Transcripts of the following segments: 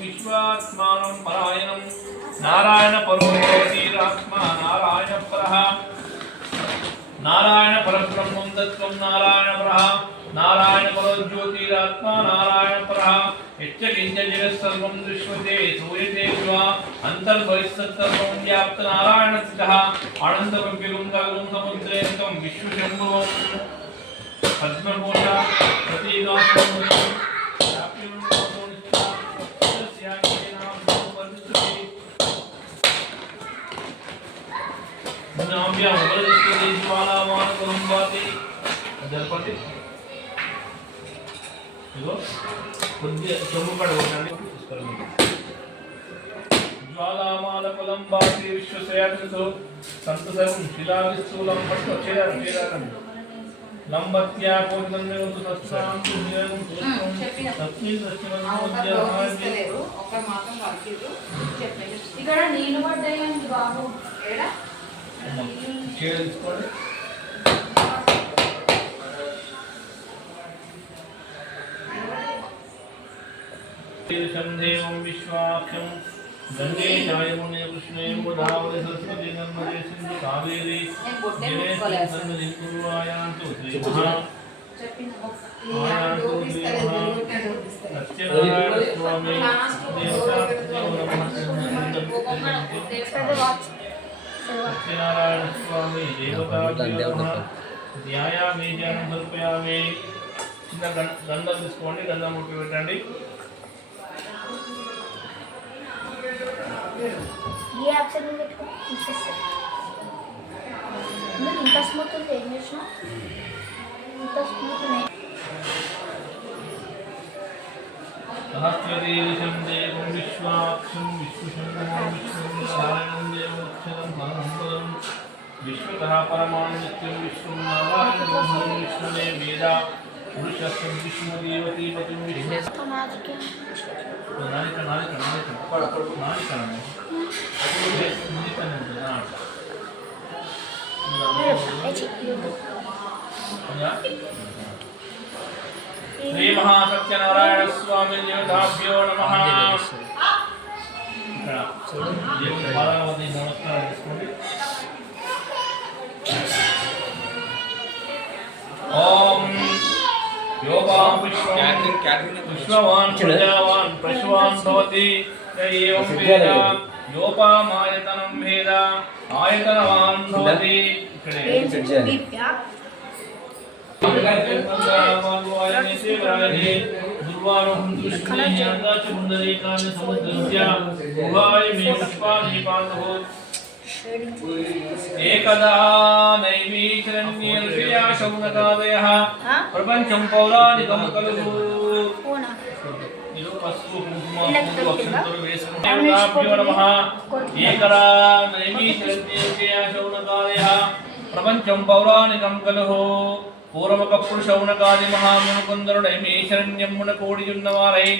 विश्वात्मानं परायणं नारायणपरो भवतीरात्मा नारायणपरः नारायणपरब्रह्मं तत्त्वं नारायणपरः नारायणपरो ज्योतिरात्मा नारायणपरः यच्च किञ्च जगत्सर्वं दृश्यते सूर्यते शिवा अन्तर्बहिस्तत्सर्वं व्याप्तनारायणस्थितः आनन्दव्यगुङ्गागुं समुद्रेऽन्तं विश्वशम्भुवं पद्मकोशा प्रतीकासं समुद्रेन्तं विश्वशम्भुवम् पद्मकोश प्रतीकात्मकं జరపండి ఇదిగో కొద్దిగా చెంబు పడగొట్టండి జ్వాలామాలకులం బాసి విశ్వశ్రేయస్సు సంతసం శిలావిస్థూలం పట్టు చేయాలి చేయాలండి లంబత్యా కోటిదండేందు సత్సాంతు నియమం సూత్రం చెప్పిన. సత్ని ఆ ఒకరు గౌరవిస్తలేరు ఒకరు మాత్రం పలికిరు చెప్పలేదు ఇక్కడ నీళ్ళు పడ్డాయండి బాబు ఏడా చేయాలి తీసుకోండి దేవం విశ్వాఖ్యం గంగే జాయమునే కృష్ణే గోదావరి సరస్వతి నర్మదే సింధు కావేరి నేను బొట్టే జలే ముట్టుకోలేదు సన్నిధి కుర్వాయాంతు శ్రీ మహా చెప్పిన ఈ ఆమె డోపిస్తలేదు గురువునే డోపిస్తలేదు సత్యనారాయణ స్వామి పెద్ద సత్యనారాయణ స్వామి దేవతాభ్యో ధ్యాయామి ధ్యానం చిన్న గంధం తీసుకోండి గంధం ముట్టి పెట్టండి. ఇంత స్మూత్ ఉంది ఏం చేసినా ఇంత స్మూత్ ఉన్నాయి దేవం విశ్వాక్షం విశ్వతః పరమాణు నిత్యం విశ్వం నారాయణ బ్రహ్మం విష్ణునే వేద పురుష విష్ణు దేవతీ పతిం విష్ణు మ్యాజిక్ నానిక నానిక నానిక పడకడు నానిక శ్రీ మహాసత్యనారాయణ స్వామి దేవతాభ్యో నమ ఇక్కడ దేవుని పాదావతి నమస్కారం योगां विश्ववान् प्रजावान् पशुवान् भवति। स एवं वेद। योपामायतनं वेद। आयतनवान् भवति। दुर्वारुहं दृष्टिः अन्दाच मुण्डलीकानि समुद्रस्य गुहाय मे पुष्पाणि पादहो వేసుకుని దేవతాభ్యో నమః ఏకరా నైమీశరణ్యే ఋషయా శౌనకాదయః ప్రపంచం పౌరాణికం కలుహు పూర్వకప్పుడు శౌనకాది మహామును కొందరు నైమీశరణ్యమున కూడియున్నవారై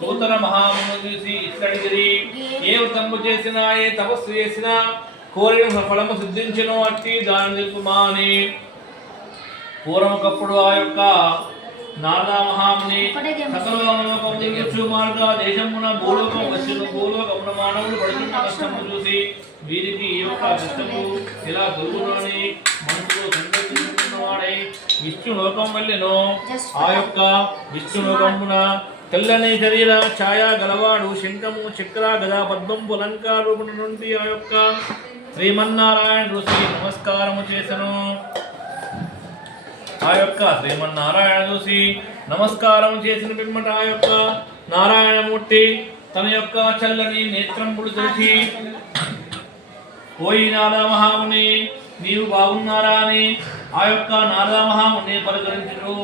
నూతన మహామును చూసి ఇత్తడిగిరి ఏ వ్రతము చేసినా ఏ తపస్సు చేసినా కోరిన ఫలము సిద్ధించిన అట్టి దాని తెలుపుమాని. పూర్వకప్పుడు ఆ యొక్క నారదా మహాముని సకలలోకముచ్చు మార్గ దేశమున భూలోకం వచ్చిన భూలోకమున పడుతున్న కష్టము చూసి వీరికి ఈ యొక్క కష్టము ఇలా దొరుకునని మనసులో సంకల్పించుకున్నవాడై విష్ణు లోకం వెళ్ళెను. ఆ యొక్క విష్ణు లోకమున తెల్లని శరీర ఛాయ గలవాడు శంఖము చక్ర గదా పద్మంపు అలంకారూపుడు నుండి ఆ యొక్క శ్రీమన్నారాయణ ఋషి నమస్కారము చేసను. ఆ యొక్క శ్రీమన్నారాయణ ఋషి నమస్కారం చేసిన పిమ్మట ఆ యొక్క నారాయణమూర్తి తన యొక్క చల్లని నేత్రంపుడు తెరిచి పోయి నారామహాముని నీవు బాగున్నారా అని ఆ యొక్క నారామహాముని మహాముని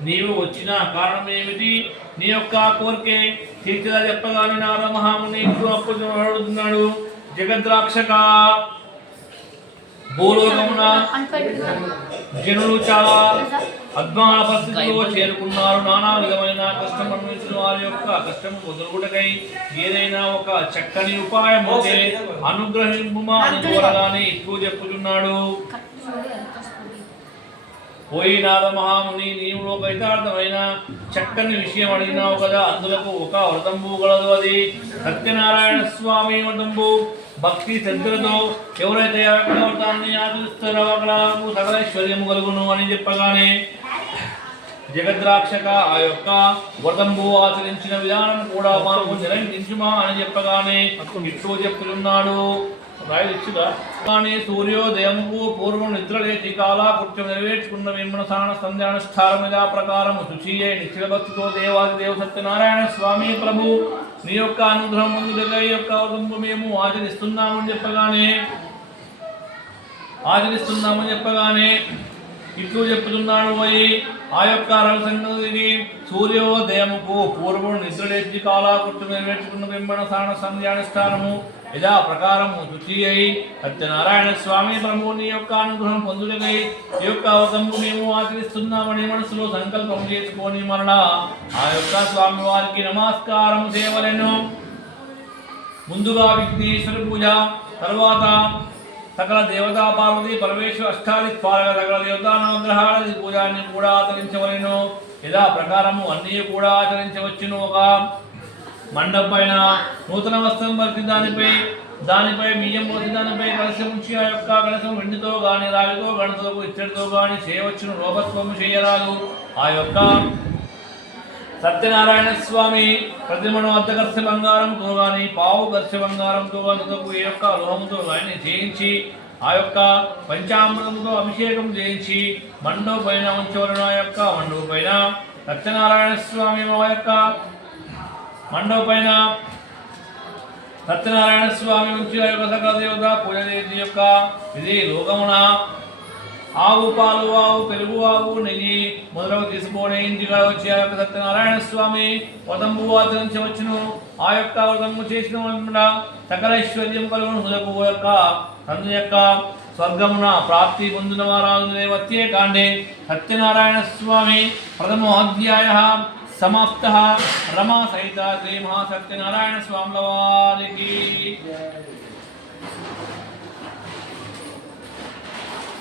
నీవు వచ్చిన కారణం ఏమిటి? నీ యొక్క కోరికే తీర్చిగా చెప్పగానే నారామహాముని ఇప్పుడు అప్పుడు అడుగుతున్నాడు. జగద్రాక్షక భూలోకమున జనులు చాలా అద్వాన పరిస్థితిలో చేరుకున్నారు. నానా విధమైన కష్టం అనుభవించిన వారి యొక్క కష్టం వదులుగుటకై ఏదైనా ఒక చక్కని ఉపాయం ఉంటే అనుగ్రహింపుమా అని కోరగానే ఎక్కువ చెప్పుచున్నాడు. పోయి నాద మహాముని నీవు లోకైతార్థమైన చక్కని విషయం అడిగినావు కదా అందులకు ఒక వ్రతంబు గలదు అది. సత్యనారాయణ స్వామి వ్రతంబు. భక్తి శ్రద్ధలతో ఎవరైతే ఆ యొక్క వ్రతాన్ని ఆచరిస్తారో వాళ్ళకు సకల కలుగును అని చెప్పగానే జగద్రాక్షక ఆ యొక్క వ్రతంబు ఆచరించిన విధానం కూడా మాకు నిరంకించుమా అని చెప్పగానే ఇట్లు చెప్తున్నాడు. కానీ సూర్యోదయముకు పూర్వం నిద్రలేచి కాలాకృత్యం నెరవేర్చుకున్న విమన సాన సంధ్యానుష్ఠానమిదా ప్రకారము శుచీయే నిశ్చల భక్తితో దేవాది దేవ సత్యనారాయణ స్వామి ప్రభు నీ యొక్క అనుగ్రహం ముందుగా ఈ యొక్క అవతంపు మేము ఆచరిస్తున్నామని చెప్పగానే ఆచరిస్తున్నామని చెప్పగానే ఇట్లు చెప్తున్నాడు మరి ఆ యొక్క రవిసంగతికి సూర్యోదయముకు పూర్వం నిద్రలేచి కాలాకృత్యం నెరవేర్చుకున్న బింబన సాణ సంధ్యానుష్ఠానము యథా ప్రకారం శుచి అయి సత్యనారాయణ స్వామి ప్రభుని యొక్క అనుగ్రహం పొందుటకై ఈ యొక్క అవతము మేము ఆచరిస్తున్నామని మనసులో సంకల్పం చేసుకొని మరణ ఆ యొక్క స్వామి వారికి నమస్కారం చేయవలెను ముందుగా విఘ్నేశ్వర పూజ తర్వాత సకల దేవతా పార్వతి పరమేశ్వర అష్టాది పాలక సకల దేవతా నవగ్రహాల పూజాన్ని కూడా ఆచరించవలెను. యథా ప్రకారము అన్నీ కూడా ఆచరించవచ్చును. ఒక మండపం పైన నూతన వస్త్రం పరిచి దానిపై దానిపై బియ్యం పోసి దానిపై కలశం ఉంచి ఆ యొక్క కలశం వెండితో గాని రాగితో గణతో ఇచ్చడితో గాని చేయవచ్చును. లోపత్వము చేయరాదు. ఆ యొక్క సత్యనారాయణ స్వామి ప్రతిమను అర్ధకర్ష బంగారంతో గాని పావు గర్శ బంగారంతో గాని ఈ యొక్క లోహంతో గాని చేయించి ఆ యొక్క పంచామృతంతో అభిషేకం చేయించి మండవ పైన ఉంచవలన. ఆ యొక్క మండవ పైన సత్యనారాయణ స్వామి యొక్క మండవ పైన సత్యనారాయణ స్వామి ఉంచి దేవత పూజ దేవి యొక్క ఇది లోకమున ఆవు పాలు ఆవు పెరుగు ఆవు నెయ్యి మొదలగు తీసుకొని ఇంటిగా వచ్చి ఆ యొక్క సత్యనారాయణ స్వామి వదంబు ఆచరించి వచ్చును ఆ యొక్క వ్రతము చేసిన వలన సకల ఐశ్వర్యం కలుగును. హృదపు యొక్క తండ్రి యొక్క స్వర్గమున ప్రాప్తి పొందిన వారాలు దేవత్యే కాండే సత్యనారాయణ స్వామి ప్రథమోధ్యాయ సమాప్త రమా సహిత శ్రీ మహాసత్యనారాయణ స్వాముల వారికి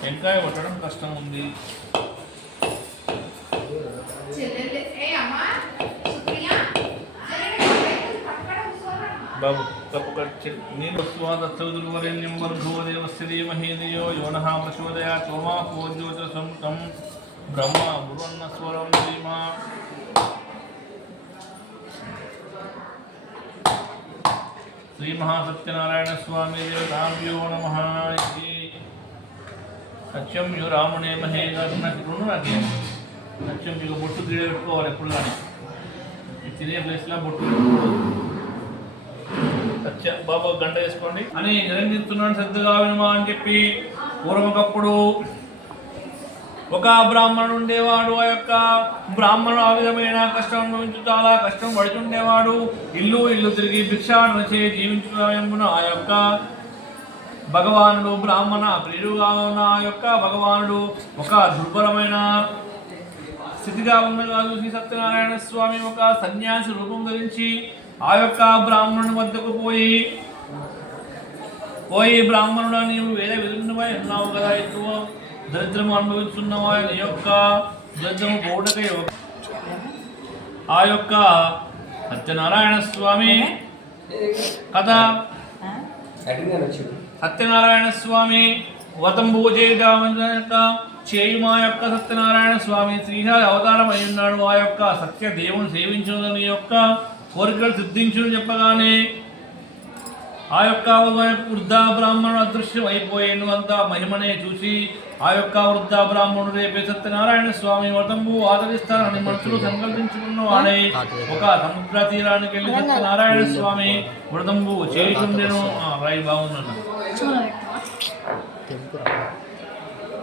టెంకాయ కొట్టడం కష్టం ఉంది. బాబు తప్పక నేను స్వాదత్తవుదులు వరేణ్యం వర్గోదేవస్య ధీమహి ధియో యో నః ప్రచోదయాత్ సోమా పూజ్యోతిషం తం బ్రహ్మ బృహన్న స్వరం ధీమా. శ్రీ మహాసత్యనారాయణ స్వామి దేవతాభ్యో నమ సత్యం యు రామునే మహే గారు నాకు రెండు నాకు సత్యం ఇక బొట్టు తీడ పెట్టుకోవాలి ఎప్పుడు కానీ తినే ప్లేస్లో బొట్టు పెట్టుకోవాలి సత్య బాబా గంట వేసుకోండి. అని నిరంజిస్తున్నాను శ్రద్ధగా వినుమా అని చెప్పి పూర్వకప్పుడు ఒక బ్రాహ్మణుడు ఉండేవాడు ఆ యొక్క బ్రాహ్మణుడు ఆ విధమైన కష్టం నుంచి చాలా కష్టం పడుతుండేవాడు. ఇల్లు ఇల్లు తిరిగి భిక్షాటన చేసి జీవించుకున్న ఆ యొక్క భగవానుడు బ్రాహ్మణ ప్రియుడుగా ఉన్న ఆ యొక్క భగవానుడు ఒక దుర్భరమైన స్థితిగా ఉన్నగా చూసి సత్యనారాయణ స్వామి ఒక సన్యాసి రూపం ధరించి ఆ యొక్క బ్రాహ్మణుని వద్దకు పోయి పోయి బ్రాహ్మణుడా నీవు వేరే విధంగా ఉన్నావు కదా ఎక్కువ దరిద్రము అనుభవిస్తున్న నీ యొక్క దరిద్రము పోటకై ఆ యొక్క సత్యనారాయణ స్వామి కథ. సత్యనారాయణ స్వామి వతం చేయక చేయి మా యొక్క సత్యనారాయణ స్వామి శ్రీహరి అవతారం అయి ఉన్నాడు. ఆ యొక్క సత్య దేవుని సేవించుదని యొక్క కోరికలు సిద్ధించును చెప్పగానే ఆ యొక్క వృద్ధా బ్రాహ్మణుడు అదృశ్యం అయిపోయాను అంతా మహిమనే చూసి ఆ యొక్క వృద్ధ బ్రాహ్మణుడు రేపే సత్యనారాయణ స్వామి వ్రతంబు ఆదరిస్తారని మనుషులు సంకల్పించుకున్న వాడై ఒక సముద్ర తీరానికి వెళ్ళి సత్యనారాయణ స్వామి వృతంబు చేయుచుండెను. ఆ, రాయి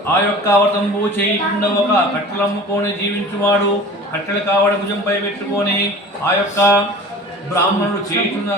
ఆ యొక్క వ్రతంబు చేయకుండా ఒక కట్టెలమ్ముకొని జీవించువాడు. కట్టెలు కావడ భుజంపై పెట్టుకొని ఆ యొక్క బ్రాహ్మణుడు చేయుచున్న